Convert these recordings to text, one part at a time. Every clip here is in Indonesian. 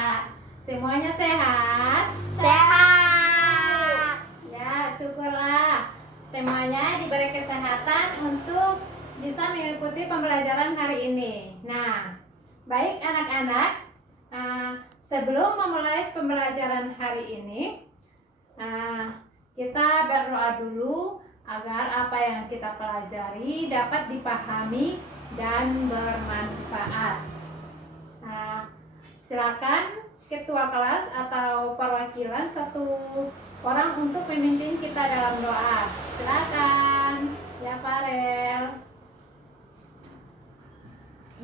sehat. Semuanya sehat? Sehat. Ya, syukurlah. Semuanya diberi kesehatan untuk bisa mengikuti pembelajaran hari ini. Nah, baik anak-anak, sebelum memulai pembelajaran hari ini, kita berdoa dulu agar apa yang kita pelajari dapat dipahami dan bermanfaat. Silakan ketua kelas atau perwakilan satu orang untuk memimpin kita dalam doa. Silakan, ya Farel.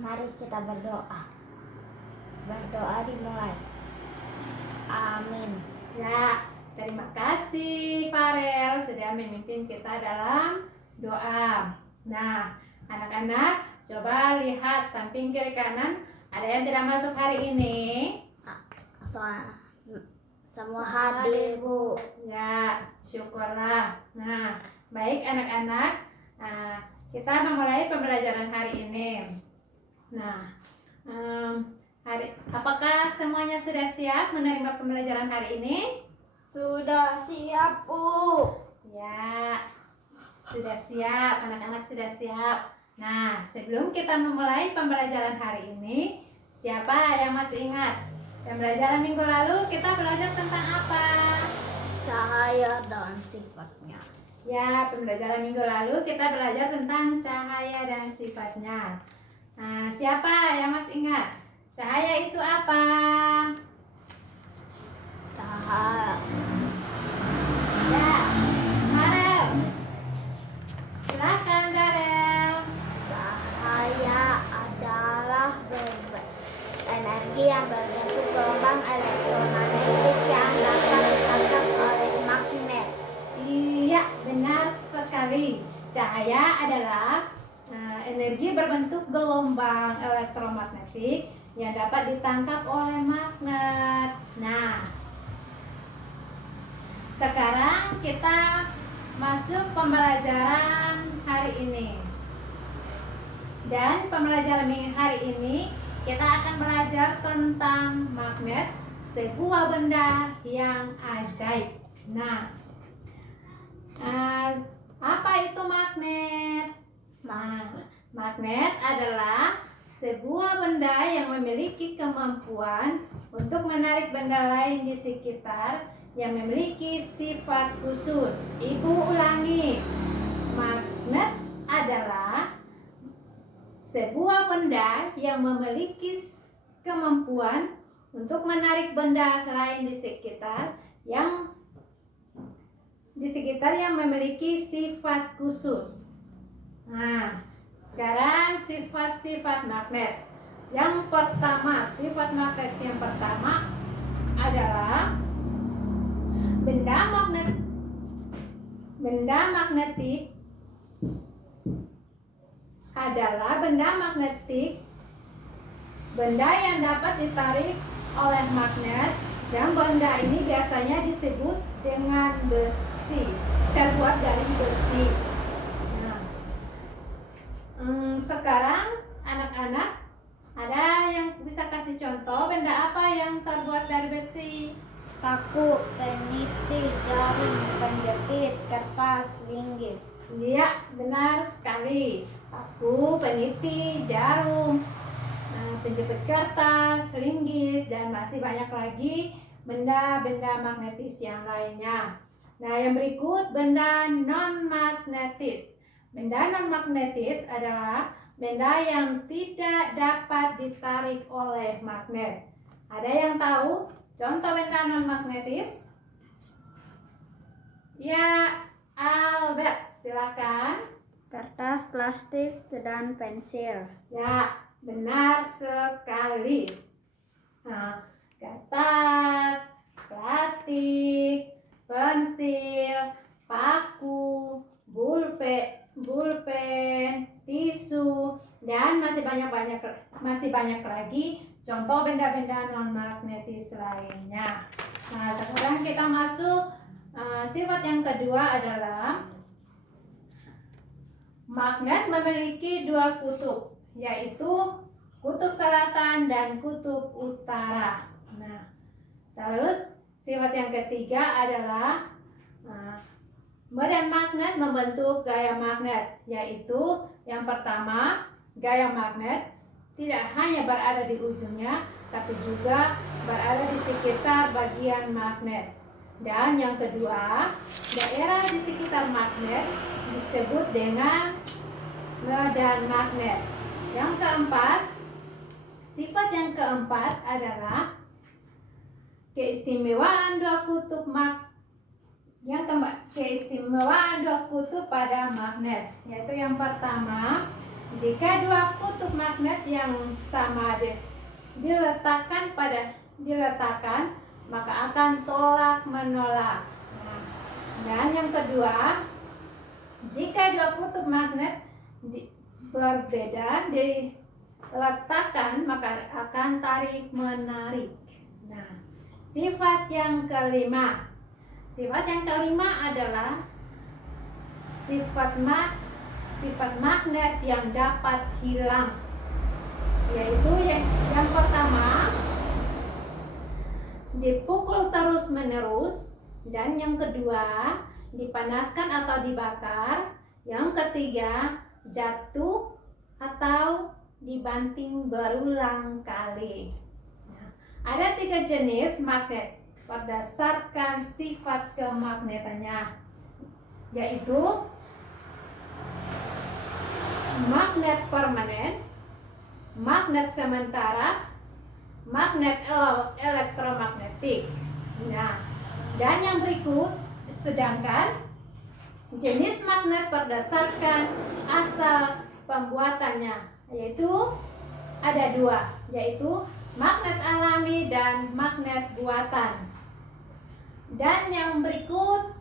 Mari kita berdoa. Berdoa dimulai. Amin. Ya, terima kasih Farel sudah memimpin kita dalam doa. Nah, anak-anak coba lihat samping kiri kanan, ada yang tidak masuk hari ini? Semua hadir, Bu. Ya, syukurlah. Nah, baik anak-anak, kita memulai pembelajaran hari ini. Nah, apakah semuanya sudah siap menerima pembelajaran hari ini? Sudah siap, Bu. Ya, sudah siap, anak-anak sudah siap. Nah, sebelum kita memulai pembelajaran hari ini, siapa yang masih ingat? Pembelajaran minggu lalu kita belajar tentang apa? Cahaya dan sifatnya. Ya, pembelajaran minggu lalu kita belajar tentang cahaya dan sifatnya. Nah, siapa yang masih ingat? Cahaya itu apa? Cahaya. Ya, Darel. Silakan Darel. Cahaya adalah energi yang berbentuk gelombang elektromagnetik yang dapat ditangkap oleh magnet. Iya, benar sekali. Cahaya adalah energi berbentuk gelombang elektromagnetik yang dapat ditangkap oleh magnet. Nah, sekarang kita masuk pembelajaran hari ini. Dan pembelajaran hari ini kita akan belajar tentang magnet, sebuah benda yang ajaib. Nah, apa itu magnet? Magnet adalah sebuah benda yang memiliki kemampuan untuk menarik benda lain di sekitar yang memiliki sifat khusus. Ibu ulangi. Magnet adalah sebuah benda yang memiliki kemampuan untuk menarik benda lain di sekitar yang memiliki sifat khusus. Nah, sekarang sifat-sifat magnet. Yang pertama, sifat magnet yang pertama adalah benda magnetik adalah benda magnetik, benda yang dapat ditarik oleh magnet, dan benda ini biasanya disebut dengan besi, terbuat dari besi. Nah, sekarang anak-anak ada yang bisa kasih contoh benda apa yang terbuat dari besi? Paku, peniti, jarum, penjepit, kertas, linggis. Iya, benar sekali. Paku, peniti, jarum, penjepit kertas, linggis, dan masih banyak lagi benda-benda magnetis yang lainnya. Nah, yang berikut benda non-magnetis. Benda non-magnetis adalah benda yang tidak dapat ditarik oleh magnet. Ada yang tahu contoh benda non-magnetis? Ya, Albert, silakan. Kertas, plastik, dan pensil. Ya, benar sekali. Nah, kertas, plastik, pensil, paku, pulpen, tisu, dan masih banyak lagi contoh benda-benda non-magnetis lainnya. Nah, sekarang kita masuk sifat yang kedua adalah magnet memiliki dua kutub, yaitu kutub selatan dan kutub utara. Nah, terus sifat yang ketiga adalah medan magnet membentuk gaya magnet, yaitu yang pertama, gaya magnet tidak hanya berada di ujungnya, tapi juga berada di sekitar bagian magnet. Dan yang kedua, daerah di sekitar magnet disebut dengan medan magnet. Yang keempat, sifat yang keempat adalah keistimewaan dua kutub keistimewaan dua kutub pada magnet, yaitu yang pertama, jika dua kutub magnet yang sama diletakkan, maka akan tolak menolak. Dan yang kedua, jika dua kutub magnet berbeda diletakkan, maka akan tarik menarik. Nah, sifat yang kelima adalah sifat magnet yang dapat hilang, yaitu yang pertama, dipukul terus menerus, dan yang kedua, dipanaskan atau dibakar, yang ketiga, jatuh atau dibanting berulang kali. Nah, ada 3 jenis magnet berdasarkan sifat kemagnetannya, yaitu magnet permanen, magnet sementara, magnet elektromagnetik. Nah, dan yang berikut, sedangkan jenis magnet berdasarkan asal pembuatannya, yaitu ada 2, yaitu magnet alami dan magnet buatan. Dan yang berikut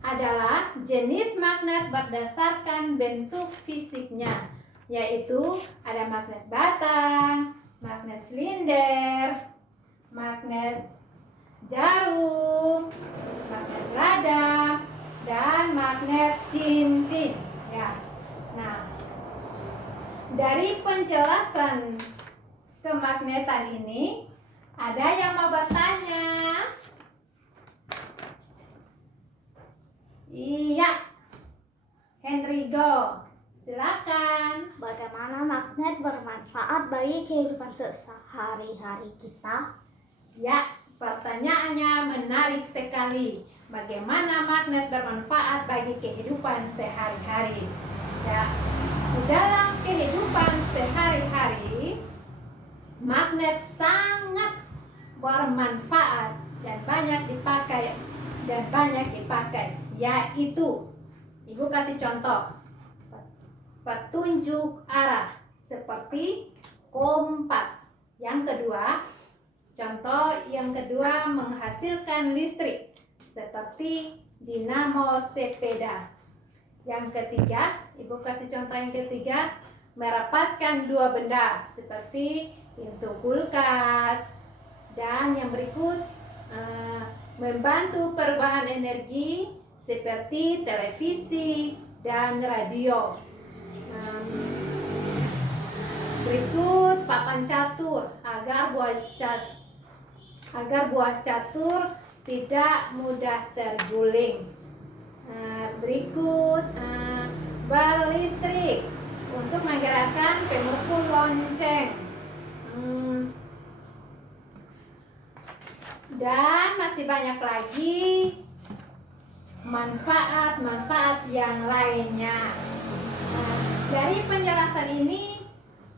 adalah jenis magnet berdasarkan bentuk fisiknya, yaitu ada magnet batang, magnet silinder, magnet jarum, magnet rada, dan magnet cincin. Ya. Nah, dari penjelasan kemagnetan ini, ada yang mau bertanya? Iya, Henrigo, silakan. Bagaimana magnet bermanfaat bagi kehidupan sehari-hari kita? Ya, pertanyaannya menarik sekali. Bagaimana magnet bermanfaat bagi kehidupan sehari-hari? Ya, dalam kehidupan sehari-hari, magnet sangat bermanfaat dan banyak dipakai, yaitu, Ibu kasih contoh, petunjuk arah seperti kompas. Yang kedua, menghasilkan listrik seperti dinamo sepeda. Yang ketiga, Ibu kasih contoh yang ketiga, merapatkan 2 benda seperti pintu kulkas. Dan yang berikut, membantu perubahan energi seperti televisi dan radio. Berikut papan catur agar buah catur tidak mudah terguling. Berikut bal listrik untuk menggerakkan pemukul lonceng. Dan masih banyak lagi manfaat-manfaat yang lainnya. Dari penjelasan ini,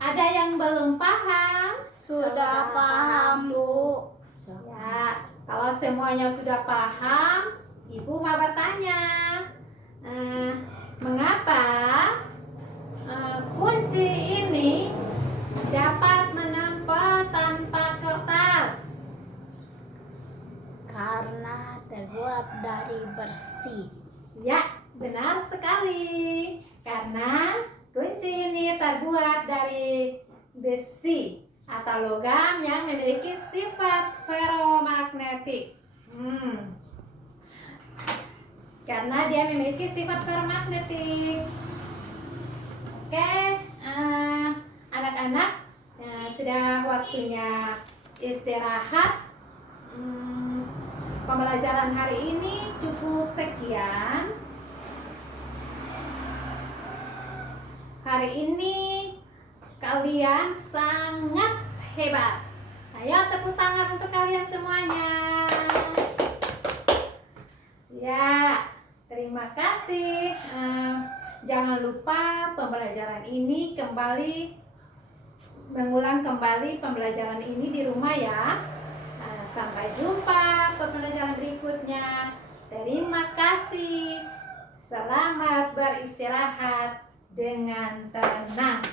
ada yang belum paham? Sudah paham, Bu. Ya, kalau semuanya sudah paham, Ibu mau bertanya, mengapa kunci ini dapat menempel tanpa kertas? Karena terbuat dari besi. Ya, benar sekali. Karena kunci ini terbuat dari besi atau logam yang memiliki sifat ferromagnetik. Karena dia memiliki sifat ferromagnetik. Oke, anak-anak, sudah waktunya istirahat. Pembelajaran hari ini cukup sekian. Hari ini kalian sangat hebat. Ayo tepuk tangan untuk kalian semuanya. Ya, terima kasih. Jangan lupa pembelajaran ini mengulang kembali pembelajaran ini di rumah ya. Sampai jumpa pembelajaran berikutnya. Terima kasih. Selamat beristirahat dengan tenang.